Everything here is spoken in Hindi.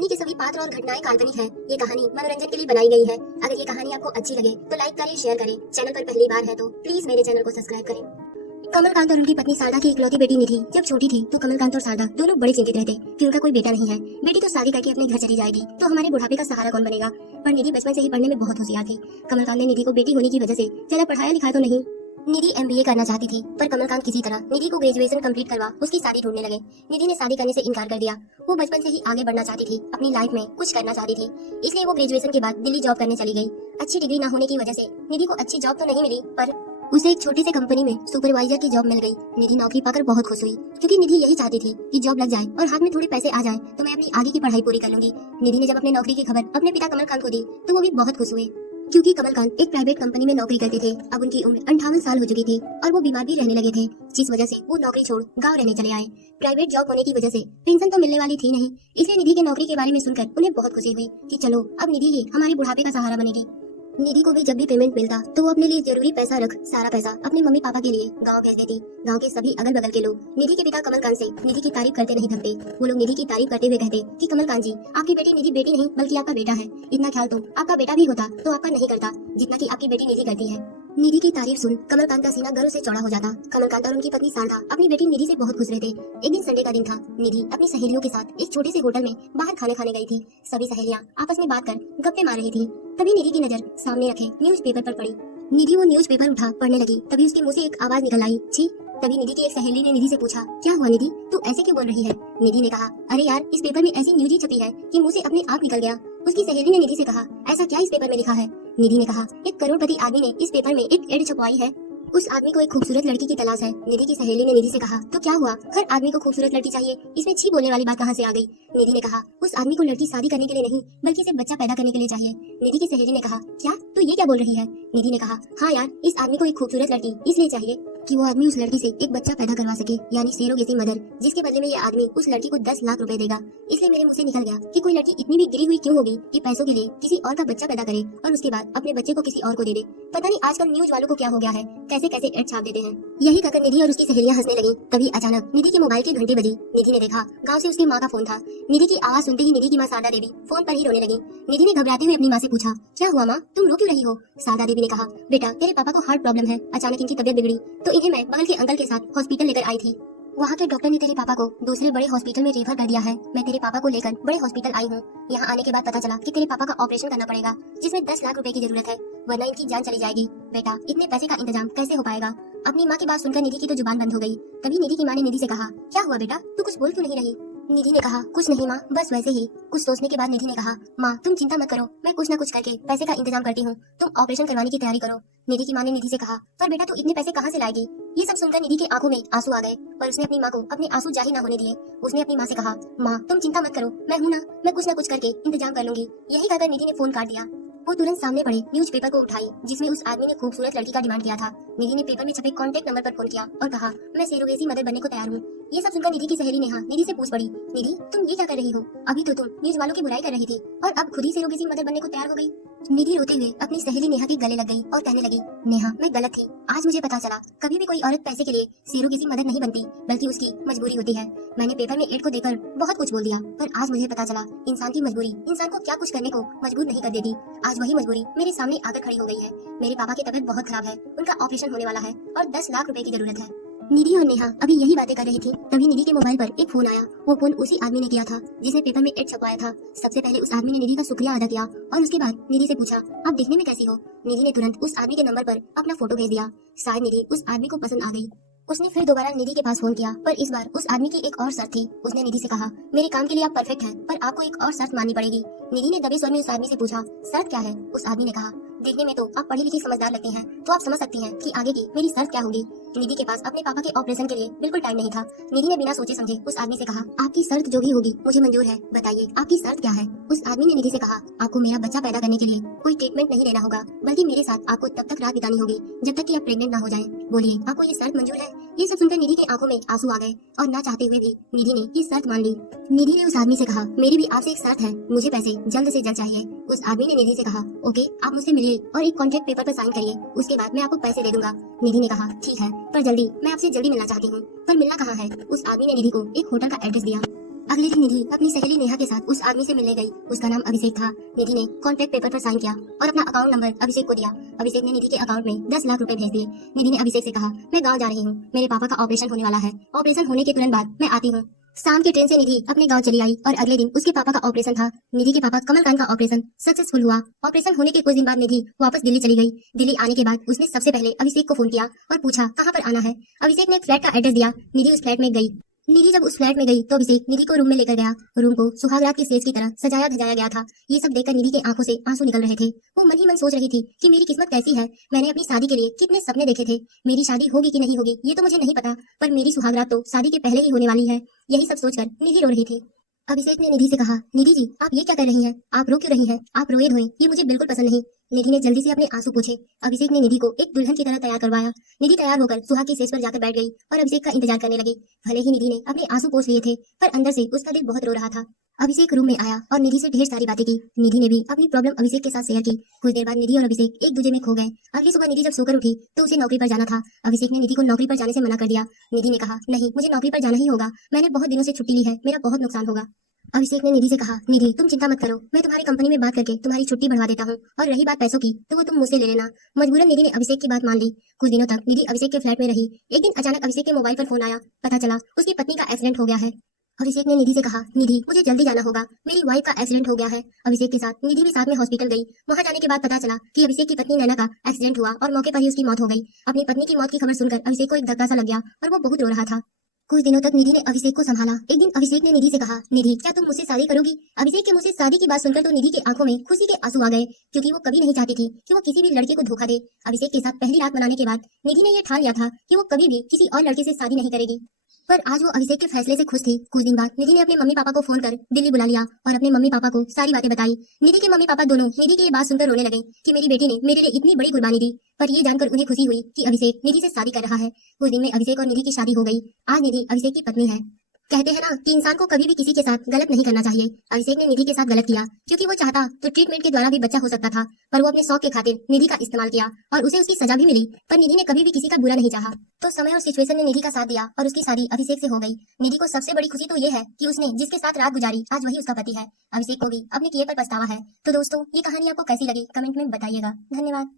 कहानी के सभी पात्र और घटनाएं काल्पनिक हैं। ये कहानी मनोरंजन के लिए बनाई गई है। अगर ये कहानी आपको अच्छी लगे तो लाइक करें, शेयर करें। चैनल पर पहली बार है तो प्लीज मेरे चैनल को सब्सक्राइब करें। कमलकांत और उनकी पत्नी शारदा की इकलौती बेटी निधि जब छोटी थी तो कमलकांत और शारदा दोनों बड़े चिंतित रहते कि उनका कोई बेटा नहीं है। बेटी तो शादी करके अपने घर चली जाएगी तो हमारे बुढ़ापे का सहारा कौन बनेगा। पर निधि बचपन से ही पढ़ने में बहुत होशियार थी। कमलकांत ने निधि को बेटी होने की वजह से ज्यादा पढ़ाया लिखाया तो नहीं। निधि एमबीए करना चाहती थी पर कमलकांत किसी तरह निधि को ग्रेजुएशन कंप्लीट करवा उसकी शादी ढूंढने लगे। निधि ने शादी करने से इनकार कर दिया। वो बचपन से ही आगे बढ़ना चाहती थी, अपनी लाइफ में कुछ करना चाहती थी, इसलिए वो ग्रेजुएशन के बाद दिल्ली जॉब करने चली गई। अच्छी डिग्री न होने की वजह से निधि को अच्छी जॉब तो नहीं मिली पर उसे एक छोटी सी कंपनी में सुपरवाइजर की जॉब मिल गई। निधि नौकरी पाकर बहुत खुश हुई क्योंकि निधि यही चाहती थी कि जॉब लग जाए और हाथ में थोड़े पैसे आ जाए तो मैं अपनी आगे की पढ़ाई पूरी कर लूंगी। निधि ने जब अपने नौकरी की खबर अपने पिता कमलकांत को दी तो वो भी बहुत खुश हुए क्योंकि कमलकांत एक प्राइवेट कंपनी में नौकरी करते थे। अब उनकी उम्र 58 साल हो चुकी थी और वो बीमार भी रहने लगे थे, जिस वजह से वो नौकरी छोड़ गांव रहने चले आए। प्राइवेट जॉब होने की वजह से पेंशन तो मिलने वाली थी नहीं, इसलिए निधि के नौकरी के बारे में सुनकर उन्हें बहुत खुशी हुई कि चलो अब निधि ही हमारे बुढ़ापे का सहारा बनेगी। निधि को भी जब भी पेमेंट मिलता तो वो अपने लिए जरूरी पैसा रख सारा पैसा अपने मम्मी पापा के लिए गांव भेज देती। गांव के सभी अगल बगल के लोग निधि के पिता कमलकांत से निधि की तारीफ करते नहीं थकते। वो लोग निधि की तारीफ करते हुए कहते कि कमलकांत जी, आपकी बेटी निधि बेटी नहीं बल्कि आपका बेटा है। इतना ख्याल तो आपका बेटा भी होता तो आपका नहीं करता जितना कि आपकी बेटी निधि करती है। निधि की तारीफ सुन कमलकांत का सीना गर्व से चौड़ा हो जाता। कमलकांत और उनकी पत्नी शारदा अपनी बेटी निधि से बहुत खुश रहते। एक दिन संडे का दिन था। निधि अपनी सहेलियों के साथ एक छोटे से होटल में बाहर खाने खाने गई थी। सभी सहेलियां आपस में बात कर गप्पे मार रही थी। तभी निधि की नजर सामने रखे न्यूज़पेपर पर पड़ी। निधि वो न्यूज़पेपर उठा पढ़ने लगी। तभी उसके मुंह से एक आवाज निकल आई, छी। तभी निधि की एक सहेली ने निधि से पूछा, क्या हुआ निधि, तू ऐसे क्यों बोल रही है। निधि ने कहा, अरे यार, इस पेपर में ऐसी न्यूज ही छपी है कि मुंह से अपने आप निकल गया। उसकी सहेली ने निधि से कहा, ऐसा क्या इस पेपर में लिखा है। निधि ने कहा, एक करोड़पति आदमी ने इस पेपर में एक एड छपवाई है। उस आदमी को एक खूबसूरत लड़की की तलाश है। निधि की सहेली ने निधि से कहा, तो क्या हुआ, हर आदमी को खूबसूरत लड़की चाहिए, इसमें छी बोलने वाली बात कहाँ से आ गई। निधि ने कहा, उस आदमी को लड़की शादी करने के लिए नहीं बल्कि सिर्फ बच्चा पैदा करने के लिए चाहिए। निधि की सहेली ने कहा, क्या तू ये क्या बोल रही है। निधि ने कहा, हाँ यार, इस आदमी को एक खूबसूरत लड़की इसलिए चाहिए कि वो आदमी उस लड़की से एक बच्चा पैदा करवा सके, यानी सेरोगेसी मदर, जिसके बदले में ये आदमी उस लड़की को 10 लाख रुपए देगा। इसलिए मेरे मुंह से निकल गया कि कोई लड़की इतनी भी गिरी हुई क्यों होगी कि पैसों के लिए किसी और का बच्चा पैदा करे और उसके बाद अपने बच्चे को किसी और को दे दे। पता नहीं आजकल न्यूज वालों को क्या हो गया है, कैसे कैसे एड छाप देते हैं। यही कहकर निधि और उसकी सहेलियां हंसने लगी। तभी अचानक निधि के मोबाइल की घंटी बजी। निधि ने देखा गाँव से उसकी माँ का फोन था। निधि की आवाज सुनते ही निधि की माँ शारदा देवी फोन पर ही रोने लगी। निधि ने घबराते हुए अपनी माँ से पूछा, क्या हुआ माँ, तुम रो क्यों रही हो। शारदा देवी ने कहा, बेटा तेरे पापा को हार्ट प्रॉब्लम है, अचानक इनकी तबीयत बिगड़ी तो इन्हें मैं बगल के अंकल के साथ हॉस्पिटल लेकर आई थी। वहाँ के डॉक्टर ने तेरे पापा को दूसरे बड़े हॉस्पिटल में रेफर कर दिया है। मैं तेरे पापा को लेकर बड़े हॉस्पिटल आई हूँ। यहाँ आने के बाद पता चला कि तेरे पापा का ऑपरेशन करना पड़ेगा जिसमें 10 लाख रुपए की जरूरत है, वरना इनकी जान चली जाएगी। बेटा इतने पैसे का इंतजाम कैसे हो पाएगा। अपनी माँ की बात सुनकर निधि की तो जुबान बंद हो गई। तभी निधि की माँ ने निधि से कहा, क्या हुआ बेटा, तू कुछ बोल क्यों नहीं रही। निधि ने कहा, कुछ नहीं माँ, बस वैसे ही। कुछ सोचने के बाद निधि ने कहा, माँ तुम चिंता मत करो, मैं कुछ न कुछ करके पैसे का इंतजाम करती हूँ, तुम ऑपरेशन करवाने की तैयारी करो। निधि की माँ ने निधि से कहा, पर बेटा तू इतने पैसे कहाँ से लाएगी। ये सब सुनकर निधि के आंखों में आंसू आ गए पर उसने अपनी माँ को अपने आंसू जाहिर न होने दिए। उसने अपनी माँ से कहा, माँ तुम चिंता मत करो, मैं हूँ ना, मैं कुछ न कुछ करके इंतजाम कर लूंगी। यही कहकर निधि ने फोन काट दिया। वो तुरंत सामने पड़े न्यूज़पेपर को उठाई जिसमें उस आदमी ने खूबसूरत लड़की का डिमांड किया था। निधि ने पेपर में छपे कॉन्टेक्ट नंबर पर फोन किया और कहा, मैं सेरोगेसी मदर बनने को तैयार हूँ। ये सब सुनकर निधि की सहेली नेहा निधि से पूछ पड़ी, निधि तुम ये क्या कर रही हो, अभी तो तुम न्यूज वालों की बुराई कर रही थी और अब खुद ही सेरोगेसी मदर बनने को तैयार हो गई। निधि रोते हुए अपनी सहेली नेहा के गले लग गई और कहने लगी, नेहा मैं गलत थी, आज मुझे पता चला कभी भी कोई औरत पैसे के लिए सेरोगेसी मदर नहीं बनती बल्कि उसकी मजबूरी होती है। मैंने पेपर में एड को देकर बहुत कुछ बोल दिया पर आज मुझे पता चला इंसान की मजबूरी इंसान को क्या कुछ करने को मजबूर नहीं कर देती। आज वही मजबूरी मेरे सामने आकर खड़ी हो गई है। मेरे पापा की तबीयत बहुत खराब है, उनका ऑपरेशन होने वाला है और 10 लाख रुपए की जरूरत है। निधि और नेहा अभी यही बातें कर रही थी तभी निधि के मोबाइल पर एक फोन आया। वो फोन उसी आदमी ने किया था जिसने पेपर में एड छपवाया था। सबसे पहले उस आदमी ने निधि का शुक्रिया अदा किया और उसके बाद निधि से पूछा, आप दिखने में कैसी हो। निधि ने तुरंत उस आदमी के नंबर पर अपना फोटो भेज दिया। शायद निधि उस आदमी को पसंद आ गई। उसने फिर दोबारा निधि के पास फोन किया पर इस बार उस आदमी की एक और शर्त थी। उसने निधि से कहा, मेरे काम के लिए आप परफेक्ट हैं पर आपको एक और शर्त माननी पड़ेगी। निधि ने दबे स्वर में उस आदमी से पूछा, शर्त क्या है। उस आदमी ने कहा, देखने में तो आप पढ़ी लिखी समझदार लगती हैं, तो आप समझ सकती हैं कि आगे की मेरी शर्त क्या होगी। निधि के पास अपने पापा के ऑपरेशन के लिए बिल्कुल टाइम नहीं था। निधि ने बिना सोचे समझे उस आदमी से कहा, आपकी शर्त जो भी होगी मुझे मंजूर है, बताइए आपकी शर्त क्या है। उस आदमी ने निधि से कहा, आपको मेरा बच्चा पैदा करने के लिए कोई ट्रीटमेंट नहीं लेना होगा बल्कि मेरे साथ आपको तब तक रात बितानी होगी जब तक कि आप प्रेग्नेंट ना हो जाए। बोलिए आपको ये शर्त मंजूर है। ये सब सुनकर निधि के आंखों में आंसू आ गए और ना चाहते हुए भी निधि ने ये शर्त मान ली। निधि ने उस आदमी से कहा, मेरी भी आपसे एक शर्त है, मुझे पैसे जल्द से जल्द चाहिए। उस आदमी ने निधि से कहा, ओके आप मुझसे मिलिए और एक कॉन्ट्रैक्ट पेपर पर साइन करिए, उसके बाद मैं आपको पैसे दे दूंगा। निधि ने कहा, ठीक है पर जल्दी, मैं आपसे जल्दी मिलना चाहती हूँ। पर मिलना कहाँ है। उस आदमी ने निधि को एक होटल का एड्रेस दिया। अगले दिन निधि अपनी सहेली नेहा के साथ उस आदमी से मिलने गई। उसका नाम अभिषेक था। निधि ने कॉन्ट्रैक्ट पेपर पर साइन किया और अपना अकाउंट नंबर अभिषेक को दिया। अभिषेक ने निधि के अकाउंट में 10 लाख रुपए भेज दिए। निधि ने अभिषेक से कहा, मैं गाँव जा रही हूँ, मेरे पापा का ऑपरेशन होने वाला है, ऑपरेशन होने के तुरंत बाद मैं आती हूँ। शाम की ट्रेन से निधि अपने गांव चली आई और अगले दिन उसके पापा का ऑपरेशन था। निधि के पापा कमलकांत का ऑपरेशन सक्सेसफुल हुआ। ऑपरेशन होने के कुछ दिन बाद निधि वापस दिल्ली चली गई। दिल्ली आने के बाद उसने सबसे पहले अभिषेक को फोन किया और पूछा कहाँ पर आना है। अभिषेक ने एक फ्लैट का एड्रेस दिया। निधि उस फ्लैट में गई। निधि जब उस फ्लैट में गई तो अभिषेक निधि को रूम में लेकर गया। रूम को सुहागरात के स्टेज की तरह सजाया धजाया गया था। ये सब देखकर निधि के आंखों से आंसू निकल रहे थे। वो मन ही मन सोच रही थी कि मेरी किस्मत कैसी है। मैंने अपनी शादी के लिए कितने सपने देखे थे। मेरी शादी होगी कि नहीं होगी ये तो मुझे नहीं पता, पर मेरी सुहागरात तो शादी के पहले ही होने वाली है। यही सब सोचकर निधि रो रही थी। अभिषेक ने निधि से कहा, निधि जी आप ये क्या कर रही हैं? आप रो क्यों रही हैं? आप रोए धोए, ये मुझे बिल्कुल पसंद नहीं। निधि ने जल्दी से अपने आंसू पोंछे। अभिषेक ने निधि को एक दुल्हन की तरह तैयार करवाया। निधि तैयार होकर सुहाग की स्टेज पर जाकर बैठ गई और अभिषेक का इंतजार करने लगी। भले ही निधि ने अपने आंसू पोंछ लिए थे, पर अंदर से उसका दिल बहुत रो रहा था। अभिषेक रूम में आया और निधि से ढेर सारी बातें की। निधि ने भी अपनी प्रॉब्लम अभिषेक के साथ शेयर की। कुछ देर बाद निधि और अभिषेक एक दूसरे में खो गए। अगली सुबह निधि जब सोकर उठी तो उसे नौकरी पर जाना था। अभिषेक ने निधि को नौकरी पर जाने से मना कर दिया। निधि ने कहा, नहीं मुझे नौकरी पर जाना ही होगा, मैंने बहुत दिनों से छुट्टी ली है, मेरा बहुत नुकसान होगा। अभिषेक ने निधि से कहा, निधि तुम चिंता मत करो, मैं तुम्हारी कंपनी में बात करके तुम्हारी छुट्टी बढ़वा देता हूँ, और रही बात पैसों की तो वो तुम मुझसे ले लेना। मजबूरन निधि ने अभिषेक की बात मान ली। कुछ दिनों तक निधि अभिषेक के फ्लैट में रही। एक दिन अचानक अभिषेक के मोबाइल पर फोन आया। पता चला उसकी पत्नी का एक्सीडेंट हो गया है। अभिषेक ने निधि से कहा, निधि मुझे जल्दी जाना होगा, मेरी वाइफ का एक्सीडेंट हो गया है। अभिषेक के साथ निधि भी साथ में हॉस्पिटल गई। वहां जाने के बाद पता चला कि अभिषेक की पत्नी नैना का एक्सीडेंट हुआ और मौके पर ही उसकी मौत हो गई। अपनी पत्नी की मौत की खबर सुनकर अभिषेक को एक धक्का सा लग गया और वो बहुत रो रहा था। कुछ दिनों तक निधि ने अभिषेक को संभाला। एक दिन अभिषेक ने निधि से कहा, निधि क्या तुम मुझसे शादी करोगी? अभिषेक के मुझसे शादी की बात सुनकर तो निधि की आंखों में खुशी के आंसू आ गए, क्योंकि वो कभी नहीं चाहती थी कि वो किसी भी लड़के को धोखा दे। अभिषेक के साथ पहली रात मनाने के बाद निधि ने यह ठान लिया था कि वो कभी भी किसी और लड़के से शादी नहीं करेगी। पर आज वो अभिषेक के फैसले से खुश थी। कुछ दिन बाद निधि ने अपने मम्मी पापा को फोन कर दिल्ली बुला लिया और अपने मम्मी पापा को सारी बातें बताई। निधि के मम्मी पापा दोनों निधि की ये बात सुनकर रोने लगे कि मेरी बेटी ने मेरे लिए इतनी बड़ी कुर्बानी दी। पर ये जानकर उन्हें खुशी हुई कि अभिषेक निधि से शादी कर रहा है। कुछ दिन में अभिषेक और निधि की शादी हो गई। आज निधि अभिषेक की पत्नी है। कहते हैं ना कि इंसान को कभी भी किसी के साथ गलत नहीं करना चाहिए। अभिषेक ने निधि के साथ गलत किया, क्योंकि वो चाहता तो ट्रीटमेंट के द्वारा भी बच्चा हो सकता था, पर वो अपने शौक के खातिर निधि का इस्तेमाल किया और उसे उसकी सजा भी मिली। पर निधि ने कभी भी किसी का बुरा नहीं चाहा। तो समय और सिचुएशन ने निधि का साथ दिया और उसकी शादी अभिषेक से हो गई। निधि को सबसे बड़ी खुशी तो ये है कि उसने जिसके साथ रात गुजारी आज वही उसका पति है। अभिषेक को भी अपने किए पर पछतावा है। तो दोस्तों ये कहानी आपको कैसी लगी कमेंट में बताइएगा। धन्यवाद।